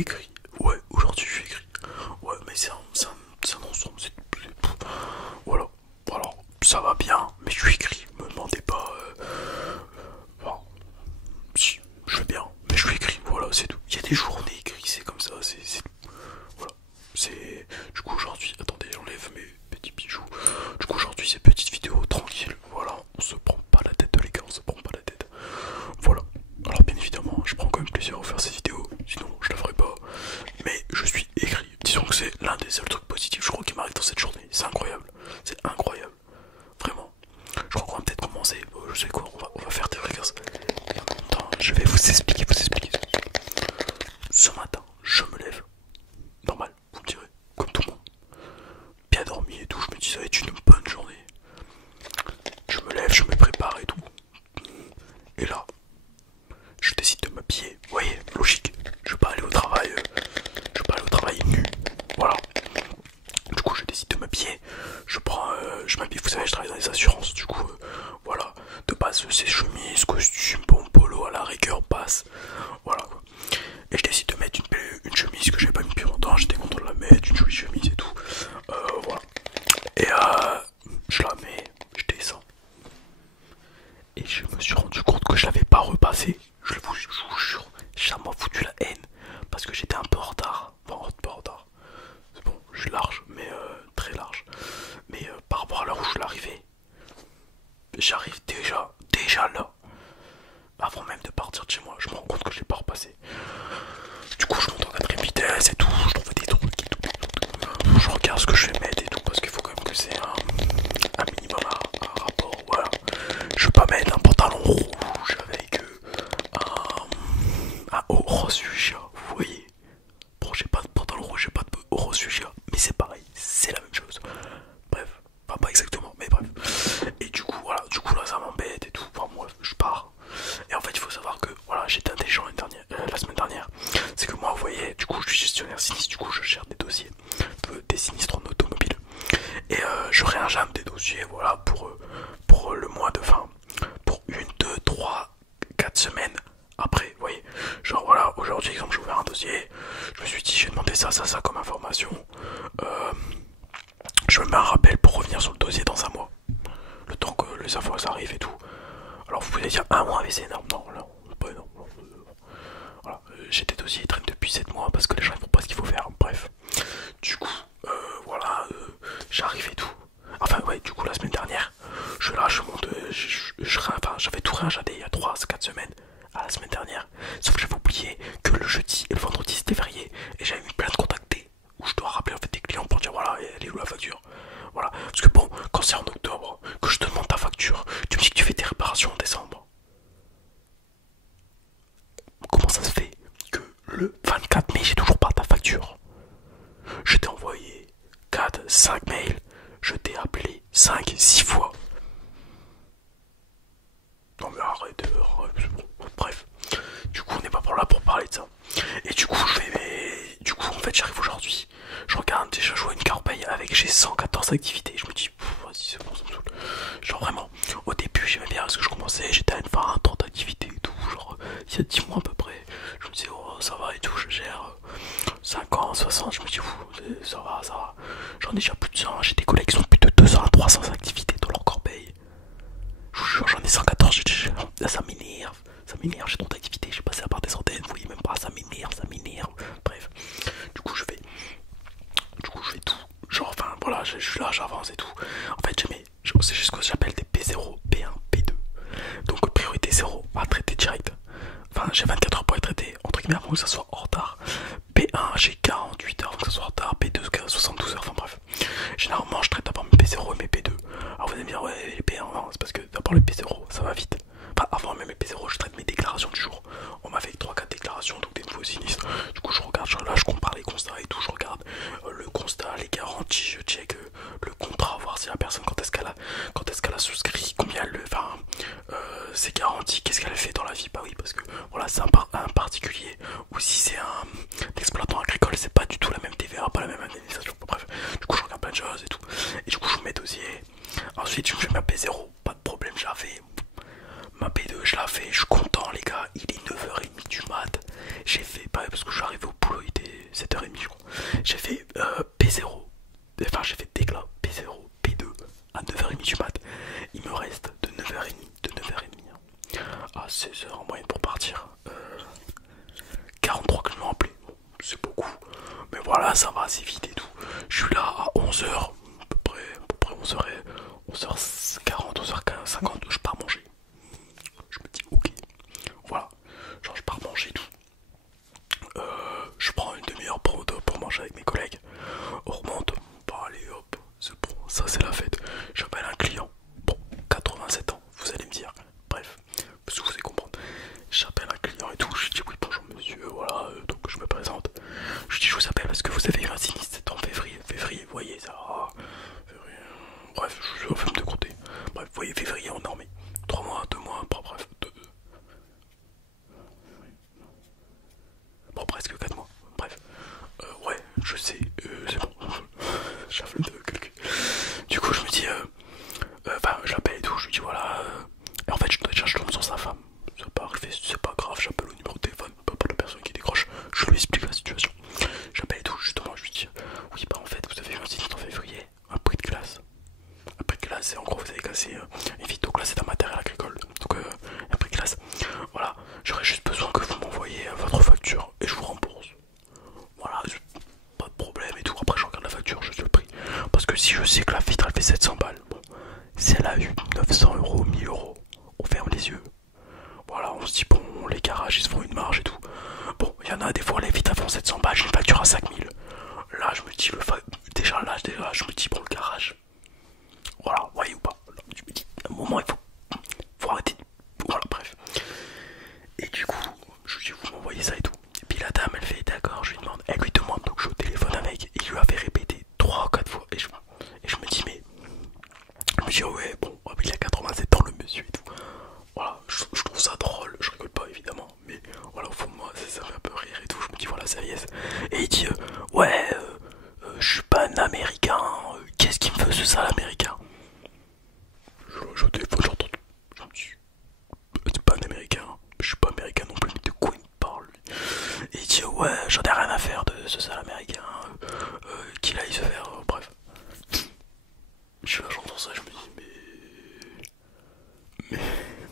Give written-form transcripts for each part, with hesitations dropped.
écrit. Ouais, aujourd'hui je suis écrit. Ouais, mais c'est un ensemble. Voilà. Alors, ça va bien, mais je suis écrit. Me demandez pas. Enfin, si, je vais bien, mais je suis écrit. Voilà, c'est tout. Il y a des journées écrites, c'est comme ça. C'est tout. Voilà. C'est. Du coup, aujourd'hui, attendez, j'enlève mes petits bijoux. Du coup, aujourd'hui, c'est petite vidéo tranquille. Voilà, on se prend pas la tête, les gars, on se prend pas la tête. Voilà. Alors, bien évidemment, je prends quand même plaisir à faire ces vidéos. Sinon, je la ferai pas. Mais je suis écrit. Disons que c'est l'un des seuls trucs positifs, je crois, qui m'arrive dans cette journée. C'est incroyable. C'est incroyable. Vraiment. Je crois qu'on va peut-être commencer. Je sais quoi, on va faire des regards. Attends, je vais vous expliquer. Ce matin, je me lève. Normal, vous me direz. Comme tout le monde. Bien dormi et tout. Je me dis, ça va être une bonne journée. Je me lève, je me prépare et tout. Et là, je décide de m'habiller. Vous voyez, logique. Je vais pas aller au travail. Je vais pas aller au travail nu. Voilà. Du coup, je décide de m'habiller. Je m'habille. Vous savez, je travaille dans les assurances. Du coup, voilà. De base, c'est chemise, costume, bon polo à la rigueur, passe. Voilà quoi. Et je décide de mettre une chemise que j'ai pas mis depuis longtemps. J'étais content de la mettre, une jolie chemise et tout. Voilà. Et je la mets, je descends. Et je me suis rendu compte que je l'avais pas repassé. Je vous jure, ça m'a foutu la haine. Parce que j'étais un peu en retard. Enfin, pas en retard. C'est bon, je suis large, mais très large. Mais par rapport à l'heure où je l'arrivais, j'arrive déjà là. Avant même de partir de chez moi, je me rends compte que je l'ai pas repassé. Du coup, je monte en quatrième vitesse et tout. Je trouve des trucs et tout. Je regarde ce que je vais mettre et tout. Parce qu'il faut quand même que c'est un minimum un rapport. Voilà. Je vais pas mettre un pantalon rouge avec un haut rose fuchsia. Vous voyez. Bon, j'ai pas de pantalon rouge, j'ai pas de haut rose fuchsia. Mais c'est pareil, c'est la même chose. Bref. Enfin, pas exactement, mais bref. Et du coup, voilà. Du coup, là, ça m'embête et tout. Enfin, moi, je pars. Et en fait, il faut savoir que voilà, j'étais intelligent la semaine dernière. C'est que moi, vous voyez, du coup, je suis gestionnaire sinistre. Du coup, je gère des dossiers, des sinistres en automobile. Et je réinjame des dossiers, voilà, pour le mois de fin. Pour 1, 2, 3, 4 semaines après, vous voyez. Genre, voilà, aujourd'hui, exemple, j'ai ouvert un dossier. Je me suis dit, j'ai demandé ça comme information. Je me mets un rappel pour revenir sur le dossier dans un mois. Le temps que les infos arrivent et tout. Alors vous pouvez dire un mois mais c'est énorme, non, c'est pas énorme. Voilà, j'ai des dossiers qui traînent depuis 7 mois parce que les gens ne font pas ce qu'il faut faire, bref. Du coup, voilà, j'arrive et tout. Enfin ouais, du coup la semaine dernière, je monte, enfin, j'avais tout réinjadé il y a 3-4 semaines à la semaine dernière. Sauf que j'avais oublié que le jeudi et le vendredi c'était férié et j'avais mis plein de contactés où je dois rappeler en fait des clients pour dire voilà, elle est où la facture. Voilà, parce que bon, quand c'est en octobre, que je te demande ta facture, tu me dis que tu fais tes réparations en décembre. Comment ça se fait que le 24 mai, j'ai toujours pas ta facture? Je t'ai envoyé 4, 5 mails, je t'ai appelé 5, 6 fois. Non mais arrête, bref. Du coup, on n'est pas pour là pour parler de ça. Et du coup, en fait, j'arrive aujourd'hui. Je regarde, déjà, je vois une corbeille avec j'ai 114 activités. Je me dis, vas-y, c'est bon, ça me saoule. Genre vraiment, au début, j'aimais bien parce que je commençais, j'étais à une 20, 30 activités et tout. Genre, il y a 10 mois à peu près. Je me disais, oh, ça va et tout, je gère 50, 60. Je me dis, ça va. J'en ai déjà plus de 100. J'ai des collègues qui sont plus de 200 à 300 activités dans leur corbeille. Je vous jure, j'en ai 114. Ça m'énerve, j'ai trop d'activités. J'ai passé à part des centaines, vous voyez même pas, ça m'énerve. Bref, du coup, je fais tout. Genre, enfin, voilà, je suis là, j'avance et tout. En fait, c'est juste ce que j'appelle des P0, P1, P2. Donc, priorité 0 à traiter direct. Enfin, j'ai 24 heures pour être traité, entre guillemets, avant que ça soit en retard. P1, j'ai 48 heures avant que ça soit en retard. P2, 72 heures, enfin bref. Généralement, je traite d'abord mes P0 et mes P2. Alors, vous allez me dire, ouais, les P1, non, c'est parce que d'abord les P0, ça va vite. Enfin, avant même les P0, je traite mes déclarations du jour. On m'a fait 3-4 déclarations, donc des nouveaux sinistres. Du coup, je regarde, là, je compare les constats et tout. Je regarde le constat, les garanties, je check le contrat, voir si la personne, quand est-ce qu'elle a souscrit, combien elle le. Enfin, ses garanties, qu'est-ce qu'elle a fait dans la vie. Bah oui, parce que voilà, c'est un particulier. Ou si c'est un exploitant agricole, c'est pas du tout la même TVA, pas la même indemnisation. Bref, du coup, je regarde plein de choses et tout. Et du coup, je mets dossier. Ensuite, je me fais ma P0, pas de problème, je la fais. Ma P2, je la fais, je suis content, les gars. Il est 9h30 du mat. J'ai fait, pas parce que je suis arrivé au boulot, il 7h30 je crois. J'ai fait P0, enfin j'ai fait Déclat P0, P2 à 9h30 du mat. Il me reste de 9h30 à 16h en moyenne pour partir. 43 que je me rappelais, bon, c'est beaucoup. Mais voilà, ça va assez vite et tout. Je suis là à 11h, à peu près 11h40, 11h50, je pars manger. Je me dis ok, voilà, genre je pars manger et tout. Je prends une demi-heure pour manger avec mes collègues. On remonte, bah allez hop, c'est bon, ça c'est la fête. J'appelle un client, bon, 87 ans, vous allez me dire, bref, parce que vous allez comprendre. J'appelle un client et tout, je dis oui bonjour monsieur, voilà, donc je me présente. Je dis je vous appelle parce que vous avez eu un sinistre en février, vous voyez ça, février, bref, je suis au film de compter. Bref, vous voyez février on en met 3 mois, 2 mois, bref, bon presque 4 mois, bref. Ouais, je sais, c'est bon, j'ai un flemme de calcul. Du coup je me dis, enfin je l'appelle et tout, je lui dis voilà, et en fait je tombe sur sa femme. Ça peut arriver, c'est pas grave, j'appelle au numéro de téléphone, pas la personne qui décroche, je lui explique la situation. J'appelle et tout, justement, je lui dis oui bah en fait vous avez eu un sinistre en février, un prix de classe. Un prix de classe, c'est en gros vous avez cassé une vitre, donc là c'est un matériel agricole, donc un prix de classe. Voilà, j'aurais juste besoin que vous m'envoyiez votre facture et je vous rembourse. Voilà, pas de problème et tout. Après je regarde la facture, je suis le prix. Parce que si je sais que la vitre elle fait 700 balles, bon, si elle a eu 900 euros, 1000 euros, on ferme les yeux. Voilà, on se dit bon, les garages ils se font une marge et tout. Bon, il y en a des fois les vitres elles font 700 balles, j'ai une facture à 5000. Là je me dis, déjà je me dis bon le garage. Voilà, voyez ou pas. Là, je me dis, à un moment il faut arrêter. Voilà, bref. Et du coup, je lui dis vous m'envoyez ça et tout. Et puis la dame elle fait d'accord, je lui demande, elle lui demande, donc je suis au téléphone avec, et il lui a fait répéter 3 ou 4 fois. Et je me dis mais, je me dis oh ouais bon, il a 87 ans le monsieur et tout. Voilà, je trouve ça drôle, je rigole pas évidemment, mais voilà au fond de moi ça me fait un peu rire et tout. Je me dis voilà ça y est. Et il dit ouais, je suis pas un américain, qu'est-ce qui me fait ce sale américain. Je au téléphone j'entends, je me dis c'est pas un américain, je suis pas américain non plus, mais de quoi il me parle lui. Et il dit ouais j'en ai rien à faire de ce sale américain, qu'il aille se faire, bref. Je suis là j'entends ça, je me dis mais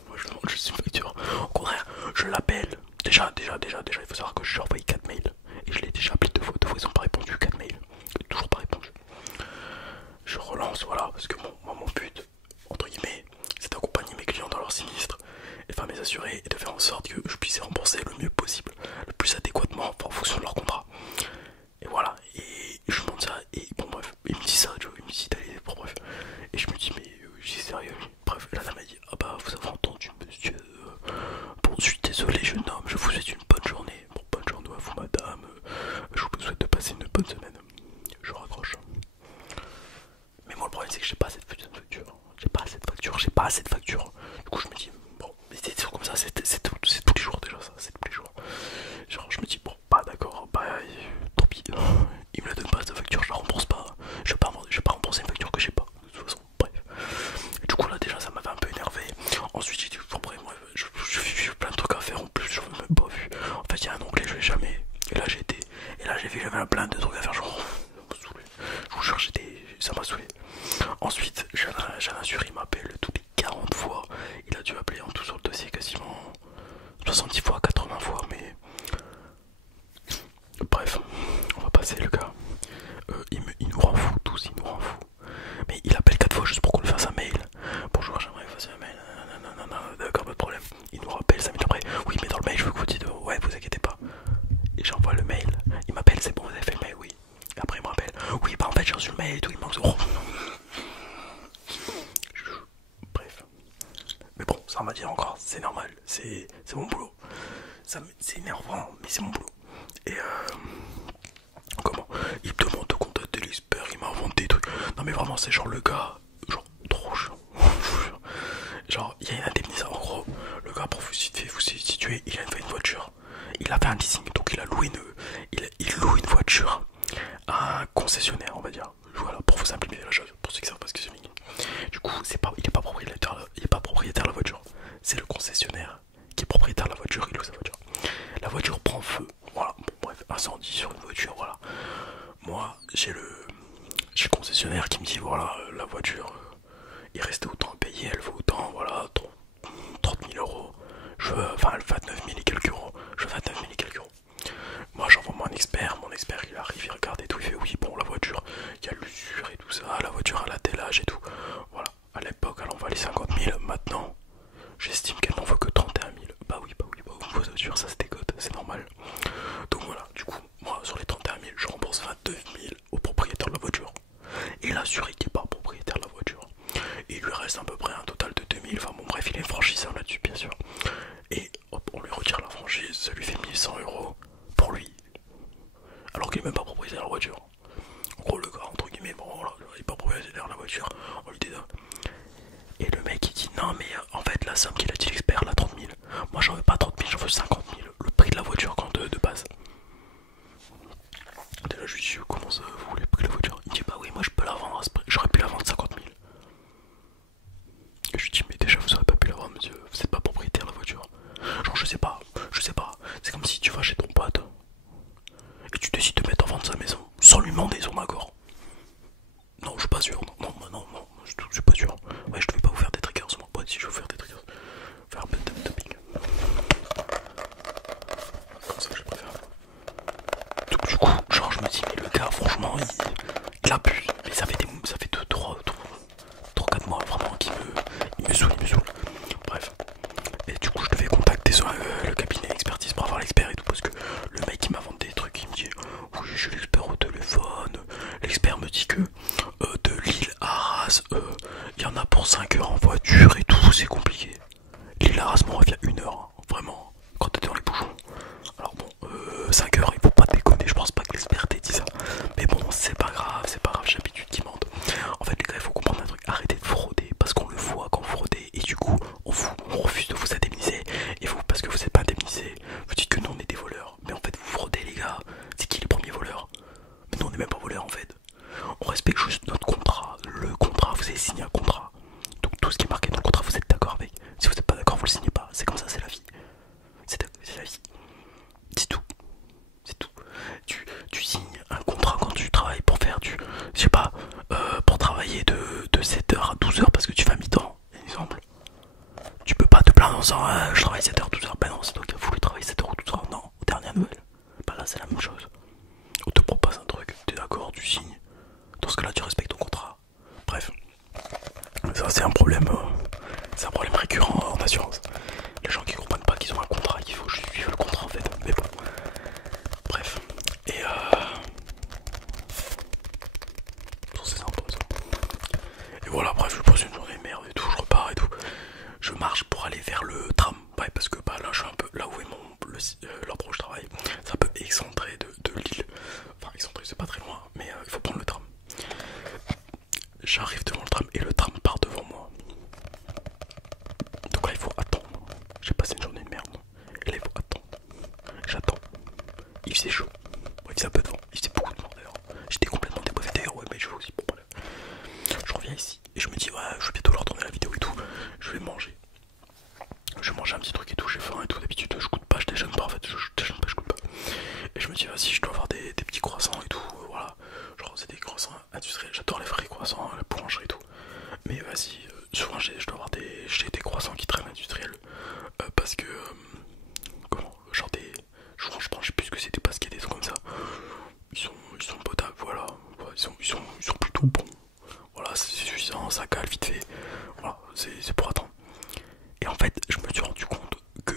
moi je demande juste une facture. Au contraire, je l'appelle. Déjà, il faut savoir que je lui ai envoyé 4 mails. Et je l'ai déjà appelé 2 fois, ils ont pas répondu, 4 mails. Toujours pas répondu. Je relance, voilà, parce que moi mon but, entre guillemets, c'est d'accompagner mes clients dans leur sinistre, et enfin mes assurés, et de faire en sorte que je puisse les rembourser le mieux possible, le plus adéquatement en fonction de leur contrat. Et voilà, et je lui montre ça, et bon bref, il me dit ça, tu vois, il me dit d'aller, bon bref. Et je me dis mais j'ai sérieux lui. Bref, la dame m'a dit ah bah vous avez entendu monsieur, bon je suis désolé jeune homme, je vous souhaite une bonne journée. Bon bonne journée à vous madame, je vous souhaite de passer une bonne semaine. Je raccroche. Mais moi le problème c'est que j'ai pas cette putain de facture. J'ai pas assez de facture. Du coup je me dis bon, mais c'est toujours comme ça, c'est tous les jours déjà ça, c'est tous les jours. Genre je me dis bon bah d'accord, bah tant pis, il me la donne pas cette facture, je la rembourse pas. Je vais pas rembourser une facture que j'ai pas, de toute façon, bref. Et du coup là déjà ça m'avait un peu énervé. Ensuite j'ai dit bon bref, j'ai plein de trucs à faire en plus, je n'ai même pas vu. En fait il y a un onglet, je l'ai jamais. Et là j'ai été, et là j'ai vu j'avais plein de trucs à faire, genre ça m'a saoulé. Je vous jure ça m'a saoulé. Ensuite j'ai un assuré, il m'appelle toutes les 40 fois. Il a dû appeler en tout sur le dossier quasiment 70 fois, 80 fois, mais bref, on va passer le cas. Il nous rend fou tous, il nous rend fou. Mais il appelle 4 fois juste pour qu'on lui fasse un mail. Bonjour, j'aimerais que vous fassiez un mail. D'accord, pas de problème. Il nous rappelle 5 minutes après. Oui, mais dans le mail, je veux que vous dites ouais, vous inquiétez pas. Et j'envoie le mail. Il m'appelle, c'est bon, vous avez fait le mail, oui. Et après, il me rappelle. Oui, bah en fait, j'ai reçu le mail et tout. Il manque. Oh. Bref. Mais bon, ça on va dire encore, c'est normal. C'est mon boulot. C'est énervant, mais c'est mon boulot. Et comment il me demande de contacter l'expert, il m'invente des trucs. Non mais vraiment c'est genre le gars, genre trop chiant. Genre il y a une indemnisation, en gros, le gars pour vous situer, il a fait une voiture. Il a fait un leasing, donc il a loué il loue une voiture à un concessionnaire on va dire. Voilà, pour vous simplifier la chose, pour ceux qui savent pas ce que c'est leasing. Du coup il est pas propriétaire de la voiture. C'est le concessionnaire qui est propriétaire de la voiture, il loue sa voiture. La voiture prend feu. Voilà, bon, bref, un incendie sur une voiture, voilà. Moi, j'ai le concessionnaire qui me dit voilà, la voiture, il restait autant à payer, elle vaut autant, voilà, 30 000 euros. Je veux, enfin, 29 000 et quelques euros. Je veux 29 000 et quelques euros. Moi, j'envoie mon expert il arrive, il regarde et tout, il fait oui, bon, la voiture, il y a l'usure et tout ça, la voiture elle a tel âge et tout. Voilà, à l'époque, elle en valait 50 000, maintenant, j'estime qu'elle n'en vaut que 31 000. Bah oui, vos voitures, ça se décote, c'est normal. Donc voilà, du coup, moi, sur les 31 000, je rembourse 22 000 au propriétaire de la voiture. Et l'assuré qui n'est pas propriétaire de la voiture, il lui reste à peu près un total de 2000, enfin bon bref, il est franchisseur là-dessus bien sûr. Et hop, on lui retire la franchise, ça lui fait 1100 euros pour lui, alors qu'il n'est même pas propriétaire de la voiture. En gros le gars, entre guillemets, bon voilà, il n'est pas propriétaire de la voiture, on lui dédonne. Et le mec il dit non mais en fait la somme qu'il a dit l'expert, là 30 000, moi j'en veux pas 30 000, j'en veux 50 000, le prix de la voiture quand de base. Et là je lui dis comment ça vous voulez le prix de la voiture? Il me dit bah oui moi je peux la vendre à ce prix, j'aurais pu la vendre 50 000. Et je lui dis mais déjà vous aurez pas pu la vendre monsieur, vous êtes pas propriétaire de la voiture. Genre je sais pas, c'est comme si tu vas chez ton pote et tu décides de mettre en vente sa maison sans lui demander son accord. Non je suis pas sûr, non, je suis pas sûr. Ouais je devais pas vous faire des triggers mon pote, si je veux vous faire des triggers. Faire un peu de tapping. Comme ça je préfère. Donc du coup, genre je me dis mais le gars franchement il abuse. Mais ça fait 3-4 mois vraiment qu'il me saoule. Bref. Et du coup je devais contacter le cabinet d'expertise pour avoir l'expert et tout. Parce que le mec il m'a vendu des trucs, il me dit oui j'ai l'expert au téléphone. L'expert me dit que de Lille à Arras, il y en a pour 5 heures en voiture et tout, c'est compliqué. Lille à Arras m'en revient 1 heure, hein, vraiment, quand t'es dans les bouchons. Alors bon, 5 heures, il faut pas déconner, je pense pas que l'expert t'ait dit ça. Mais bon, c'est pas grave, j'ai l'habitude qu'il mente. En fait les gars, il faut comprendre un truc, arrêtez de frauder, parce qu'on le voit quand vous fraudez, et du coup, on refuse de vous indemniser. Et vous, parce que vous n'êtes pas indemnisé, vous dites que nous on est des voleurs. Mais en fait vous fraudez les gars, c'est qui les premiers voleurs? Mais nous on est même pas voleurs en fait. On respecte juste notre contrat. Le contrat, vous avez signé un contrat. Donc tout ce qui est marqué dans le contrat, vous êtes d'accord avec. Si vous n'êtes pas d'accord, vous le signez pas. C'est comme ça, c'est la vie. C'est la vie. C'est tout. C'est tout. Tu signes un contrat quand tu travailles pour faire du... Je sais pas, pour travailler de 7 heures à 12 heures parce que tu fais à mi-temps, exemple. Tu peux pas te plaindre en disant je travaille 7 heures, 12 heures. Ben non, c'est toi qui as voulu travailler 7 heures ou 12 heures. Non, aux dernières nouvelles. Bah là, c'est la même chose. On te propose un truc, t'es d'accord, tu signes. Dans ce cas-là, tu respectes ton contrat. Bref, ça c'est un problème récurrent en assurance. Les gens qui comprennent pas qu'ils ont un contrat, qu'il faut juste suivre le contrat en fait. Mais bon, bref. Et c'est sympa ça. Et voilà, bref, je passe une journée de merde et tout, je repars et tout. Je marche pour aller vers le tram. Ouais, parce que bah là, je suis un peu là où est l'endroit où je travaille. C'est un peu excentré de Lille. Enfin, excentré, c'est pas très loin, mais il faut prendre le tram. J'arrive devant le tram et le tram part devant moi. Donc là il faut attendre. J'ai passé une journée de merde. Et là il faut attendre. J'attends. Il faisait chaud. Ouais, il faisait un peu de vent. Il faisait beaucoup de vent d'ailleurs. J'étais complètement déboîté d'ailleurs. Ouais mais je veux aussi. Bon, voilà. Je reviens ici et je me dis ouais je vais bientôt leur tourner la vidéo et tout. Je vais manger. Je vais manger un petit truc et tout. J'ai faim et tout. D'habitude je goûte pas, je déjeune pas en fait. Je déjeune pas, je goûte pas. Et je me dis vas-y je dois avoir des petits croissants et tout. Voilà. Genre c'est des croissants industriels. J'adore les vrais croissants, la boulangerie et tout. Mais vas-y, souvent je dois avoir des croissants qui traînent industriels. Parce que comment, genre des. Je sais plus ce que c'était parce qu'il y a des trucs comme ça. Ils sont potables, voilà. Ils sont plutôt bons. Voilà, c'est suffisant, ça cale vite fait. Voilà, c'est pour attendre. Et en fait, je me suis rendu compte que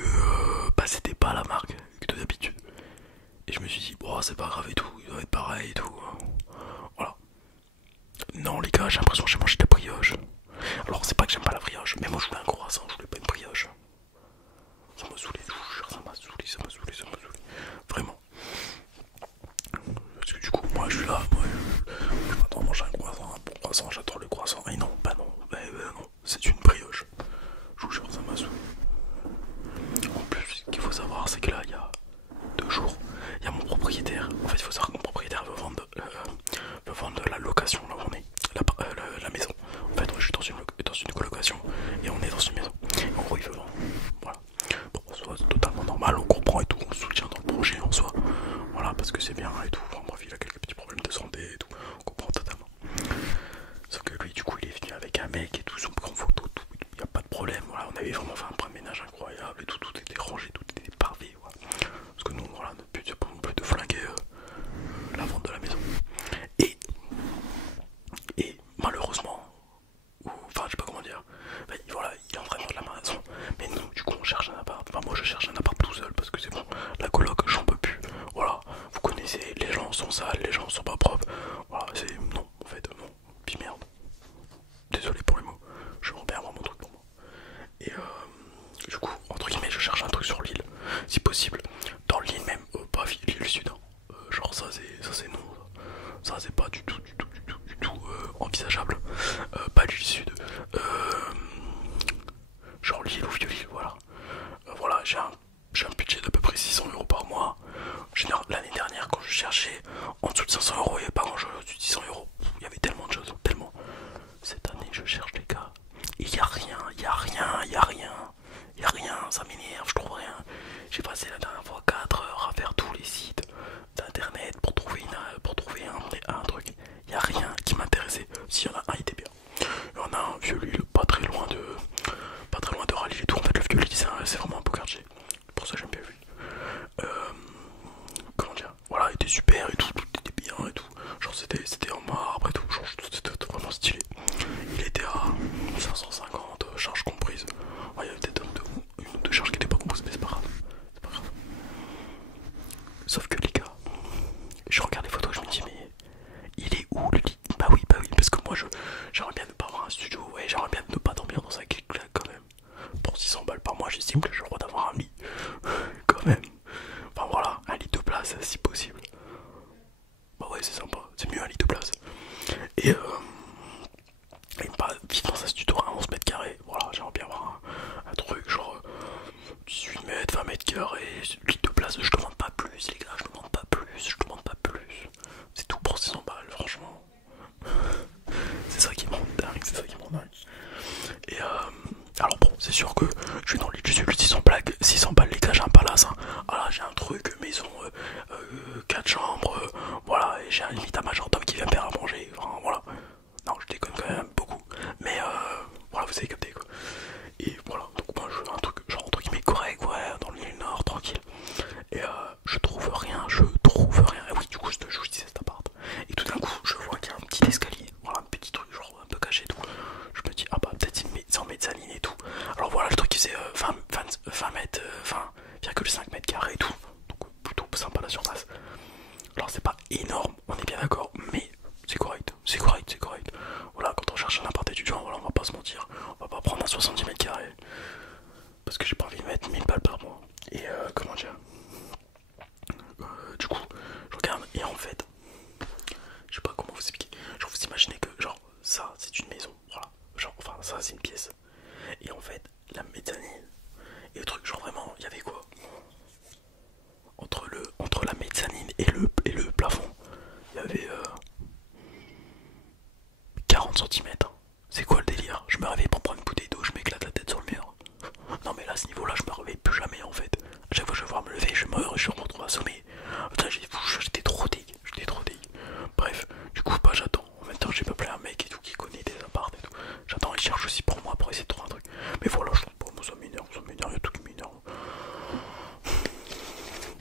bah, c'était pas la marque que d'habitude. Et je me suis dit, bon, c'est pas grave et tout, il doit être pareil et tout. Voilà. Non, les gars, j'ai l'impression que j'ai mangé de la brioche. Alors, c'est pas que j'aime pas la brioche, mais moi je voulais un croissant, je voulais pas une brioche. Ça m'a saoulé, je vous jure, ça m'a saoulé. Vraiment. Parce que du coup, moi je suis là, je m'attends à manger un croissant, un bon croissant, j'adore le croissant. Et non, bah non, c'est une brioche. Je vous jure, ça m'a saoulé. En plus, ce qu'il faut savoir, c'est que là, il y a 2 jours, il y a mon propriétaire. En fait, il faut savoir que mon propriétaire veut vendre la location, là où on est, la maison. En fait, moi, je suis dans une colocation et on est dans une maison. En gros, il veut vendre. Voilà. Bon, en soi, c'est totalement normal, on comprend et tout, on soutient dans le projet en soi. Voilà, parce que coup on cherche un appart. Enfin moi je cherche un appart tout seul parce que c'est bon, la coloc j'en peux plus. Voilà, vous connaissez, les gens sont sales, les gens sont pas propres. Voilà, c'est non en fait, non. Puis merde. Désolé pour les mots, je repère vraiment mon truc pour moi. Et du coup, entre guillemets, je cherche un truc sur l'île, si possible. Dans l'île même, pas l'île sud. Hein. Genre ça c'est non. Ça c'est pas du tout envisageable. Pas l'île sud. Genre l'île ou Vieux-Lille, voilà. Voilà, j'ai un budget d'à peu près 600 € par mois. L'année dernière, quand je cherchais en dessous de 500 €, il n'y avait pas grand chose. Au-dessus de 600 €, il y avait tellement de choses, tellement. Cette année, je cherche les gars. Et il y a rien, ça m'énerve, je trouve rien. J'ai passé la dernière fois 4 heures à faire tous les sites d'internet pour trouver un truc. Il y a rien qui m'intéressait. S'il y en a un, il était bien. Il y en a un Vieux-Lille, pas très loin de Rallye et tout. En fait, le Vieux-Lille, c'est vraiment un beau quartier. Pour ça, j'aime bien vu. Comment dire, voilà, il était super et tout était bien et tout. Genre, c'était en marbre et tout. Genre, c'était vraiment stylé. Il était à 550, charges comprises. Ouais, il y avait peut-être une ou deux charges qui n'étaient pas comprises, mais c'est pas grave. C'est pas grave. Sauf que les gars, je regarde les photos, je me dis, mais il est où le lit? Bah oui, parce que moi, j'aimerais bien ne pas avoir un studio. Ouais, j'aimerais bien ne pas dormir dans un clic-clac quand même. Pour 600 balles par mois, j'estime que j'ai le droit d'avoir un lit. Quand même. Enfin voilà, un lit de place si possible. Bah ouais, c'est sympa, c'est mieux un lit de place. Et pas vivre dans un studio à 11 mètres carrés. Voilà, j'aimerais bien avoir un truc genre 18 mètres, 20 mètres carrés, lit de place. Je demande pas plus, les gars, je demande pas plus. C'est tout pour 600 balles, franchement. C'est ça qui me rend dingue, Et alors bon, c'est sûr que je suis dans le 600 balles les gars, j'ai un palace. Hein. Voilà, j'ai un truc, maison, 4 chambres, voilà, et j'ai un limite à majordome qui vient me faire à manger. Enfin, voilà. Non, je déconne quand même beaucoup. Mais voilà, vous avez capté quoi. Et voilà, donc moi je veux un truc genre entre guillemets correct, ouais, dans le Nord, tranquille. Et je trouve rien. Et oui, du coup, je disais cet appart. Et tout d'un coup, je vois qu'il y a un petit escalier, voilà, un petit truc genre un peu caché et tout. Je me dis, ah bah peut-être c'est en mezzanine et tout. Alors voilà, le truc il faisait 20 mètres, 20,5 mètres carrés et tout. Donc plutôt sympa la surface. Alors c'est pas énorme, on est bien d'accord, mais c'est correct. Voilà, quand on cherche un appart étudiant, voilà, on va pas se mentir. On va pas prendre un 70 mètres carrés. Parce que j'ai pas envie de mettre 1000 balles par mois. Et comment dire, du coup, je regarde et en fait, je sais pas comment vous expliquer. Genre vous imaginez que genre ça c'est une maison, voilà. Genre enfin ça c'est une pièce. Et en fait la mezzanine et le truc genre vraiment il y avait quoi entre la mezzanine et le plafond, il y avait 40 cm. C'est quoi le délire? Je me réveille pour prendre une bouteille d'eau, je m'éclate la tête sur le mur. Non mais là à ce niveau là je me réveille plus jamais en fait. À chaque fois que je vais voir me lever, je me retrouve assommé. Putain, j'étais trop dégue. Bref, du coup bah j'attends. En même temps j'ai peuplé un mec et tout qui connaît des apparts et tout. J'attends, il cherche aussi pour moi pour essayer de trouver un truc. Mais voilà, je trouve pas, moi ça m'énerve, il y a tout qui m'énerve.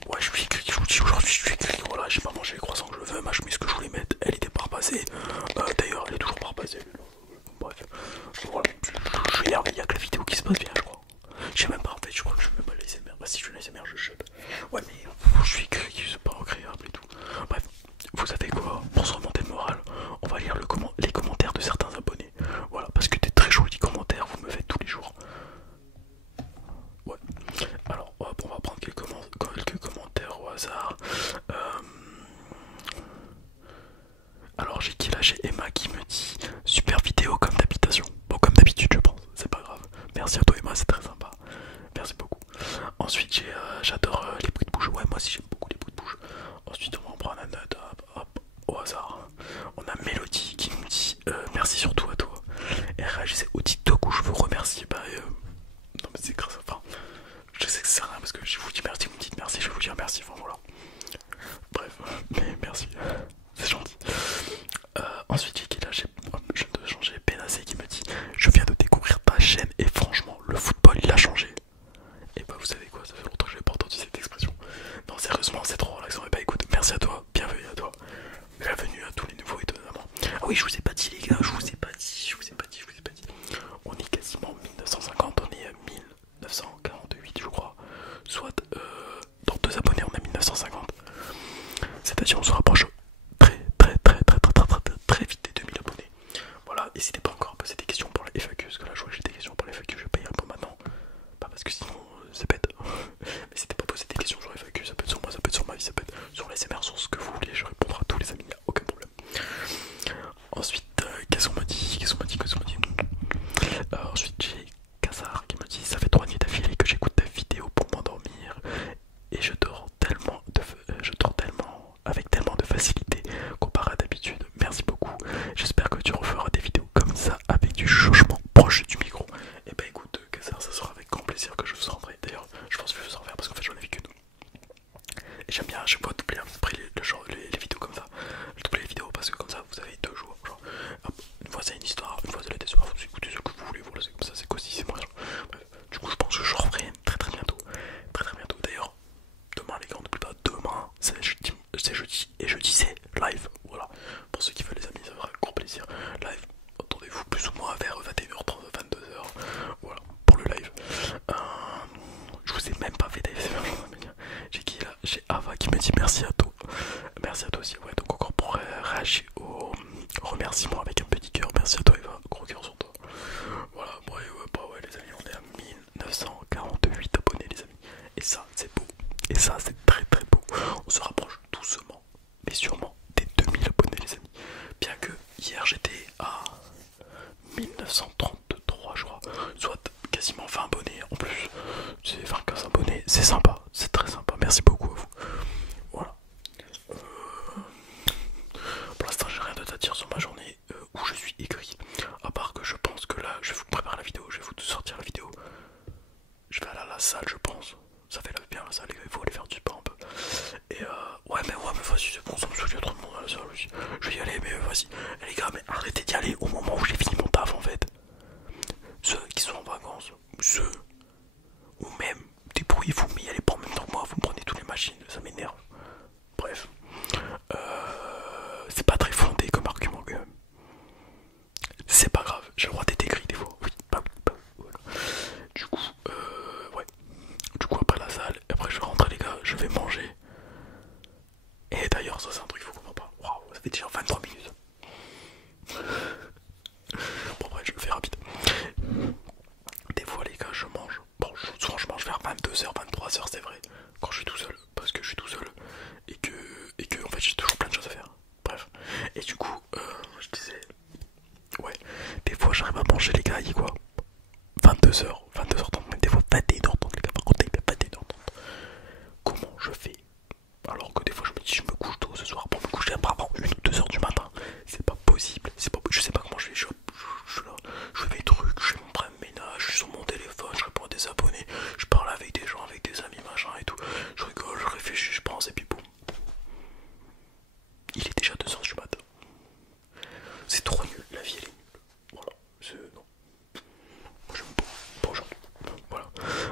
Ouais, je suis écrit, je vous dis aujourd'hui je suis écrit, voilà, j'ai pas mangé les croissants que je veux, ma chemise que je voulais mettre, elle était pas repassée. D'ailleurs, elle est toujours pas repassée. Bref, voilà, je suis énervé, il y a que la vidéo qui se passe bien, je crois. Je sais même pas, en fait, je crois que je fais même pas l'ASMR. Bah, si je fais l'ASMR, je shut. Ouais, mais je suis écrit, c'est pas agréable et tout. Bref, vous savez quoi, pour se remonter le moral, on va lire les commentaires de certains abonnés. Voilà, parce que des très jolis commentaires, vous me faites tous les jours. Ouais, alors hop, on va prendre quelques commentaires au hasard. Alors j'ai qui là? J'ai Emma qui me dit super vidéo comme d'habitation. Bon, comme d'habitude je pense, c'est pas grave. Merci à toi Emma, c'est très sympa. Merci beaucoup. Ensuite j'adore les bruits de bouche. Ouais, moi aussi j'aime beaucoup les bruits de bouche. Ensuite on va en prendre un note, hop, au hasard. On a Mélodie qui nous dit merci surtout à toi. Et réagissez au TikTok où je vous remercie. Bah non mais c'est grâce à... Enfin, je sais que c'est rien parce que je vous dis merci, vous me dites merci, je vais vous dire merci. Enfin voilà. Bref, mais merci. C'est gentil. Ensuite, j'ai qui là, je viens de changer. Benazé qui me dit je viens de découvrir ta chaîne et franchement, le football il a changé. Et bah, vous savez quoi, ça fait longtemps que je n'ai pas entendu cette expression. Non, sérieux, c'est bête. Mais c'était pas poser des questions sur FAQ, ça peut être sur moi, ça peut être sur ma vie, ça peut être sur les MR, sur ce que vous voulez, je répondrai à tous les amis, y a aucun problème. Ensuite, qu'est-ce qu'on m'a dit? Ensuite, j'ai Kazar qui me dit ça fait 3 nuits d'affilée que j'écoute ta vidéo pour m'endormir et je dors tellement avec tellement de facilité comparé à d'habitude. Merci beaucoup. J'espère que tu referas des vidéos comme ça avec du changement proche du micro. Et bah écoute, Kazar, ça sera avec grand plaisir que je vous en ferai. D'ailleurs, je pense que je vais vous en faire parce qu'en fait j'en ai vu qu'une. Et j'aime bien à chaque fois doubler un peu les vidéos comme ça. Je double les vidéos parce que comme ça vous avez 2 jours. Genre, hop, une fois c'est une histoire, une fois c'est la décevoir, vous écoutez ce que vous voulez, voilà, c'est comme ça, c'est cosy, c'est moi. Bref, du coup je pense que je referai très très bientôt. Très très bientôt. D'ailleurs, demain les gars, n'oubliez pas, demain c'est jeudi et jeudi c'est live. Voilà. Pour ceux qui veulent les amis, ça fera un gros plaisir. Live, attendez-vous plus ou moins vers 21h30, 22h. Voilà, pour le live. Je vous ai même pas fait d'ASMR. J'ai qui là? J'ai Ava qui me dit merci à toi. Merci à toi aussi. Ouais, donc encore pour réagir au remerciement avec un petit cœur. Merci à toi Eva, gros cœur sur toi. Voilà, ouais les amis, on est à 1948 abonnés les amis. Et ça c'est beau. Et ça c'est très très beau. On se rapproche doucement mais sûrement des 2000 abonnés les amis. Bien que hier j'étais à 1933 je crois. Soit quasiment 20 abonnés en plus. C'est 25 abonnés. C'est sympa. C'est très sympa. Merci beaucoup à vous. Voilà. Pour l'instant j'ai rien d'autre à dire sur ma journée où je suis écrit. À part que je pense que là je vais vous préparer la vidéo. Je vais vous sortir la vidéo. Je vais aller à la salle je pense. Ça fait bien la salle les gars. Il faut aller faire du sport un peu. Et ouais mais vas-y c'est bon, ça me saoule, il y a trop de monde à la salle aussi. Je vais y aller mais vas-y. Les gars mais arrêtez d'y aller au moment où j'ai fini mon taf en fait. Ceux qui sont en vacances, ceux ou même débrouillez-vous mais y allez pas en même temps que moi, vous me prenez toutes les machines, ça m'énerve. Bref. C'est pas très fondé comme argument quand même. C'est pas grave, j'ai le droit d'être aigri des fois. Oui, voilà. Du coup, ouais. Du coup après la salle, après je vais rentrer les gars, je vais manger. Et d'ailleurs ça c'est un truc qu'il faut qu'on en parle. Waouh, ça fait déjà 23 minutes. Bon bref je le fais rapide. Des fois les gars je mange. Bon souvent je mange vers 22h, 23h c'est vrai. Quand je suis tout seul. Parce que je suis tout seul. Et que en fait j'ai toujours plein de choses à faire. Bref. Et du coup je disais. Ouais. Des fois j'arrive à manger les gars, quoi. 22h, 22h30, même des fois 21h30 les gars. Par contre il est 21h30. Comment je fais? Alors que des fois je me dis je me couche tôt ce soir pour me coucher après avant 1 ou 2h du matin. C'est pas possible, je sais pas comment je fais, je suis là, je fais des trucs, je fais mon ménage, je suis sur mon téléphone, je réponds à des abonnés, je parle avec des gens, avec des amis machin et tout, je rigole, je réfléchis, je pense et puis boum. Il est déjà 2h du matin. C'est trop nul, la vie elle est nulle. Voilà, non. Moi j'aime pas aujourd'hui. Voilà.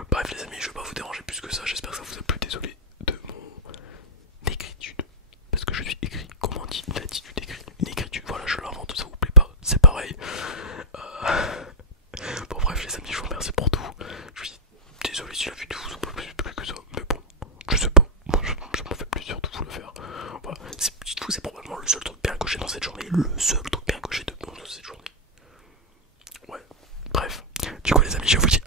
Bref les amis, je vais pas vous déranger plus que ça, j'espère que ça vous a plu, désolé de mon écritude. Parce que je suis écrit, comment on dit une attitude écrite, une écriture, voilà je l'invente, ça vous plaît pas, c'est pareil. Bon bref les amis, je vous remercie pour tout. Je suis désolé si la vidéo vous a pas plus que ça, mais bon, je sais pas, moi, ça m'a fait plaisir de vous le faire. Voilà, c'est probablement le seul truc bien coché dans cette journée, le seul truc bien coché de bon dans cette journée. Ouais, bref, du coup les amis je vous dis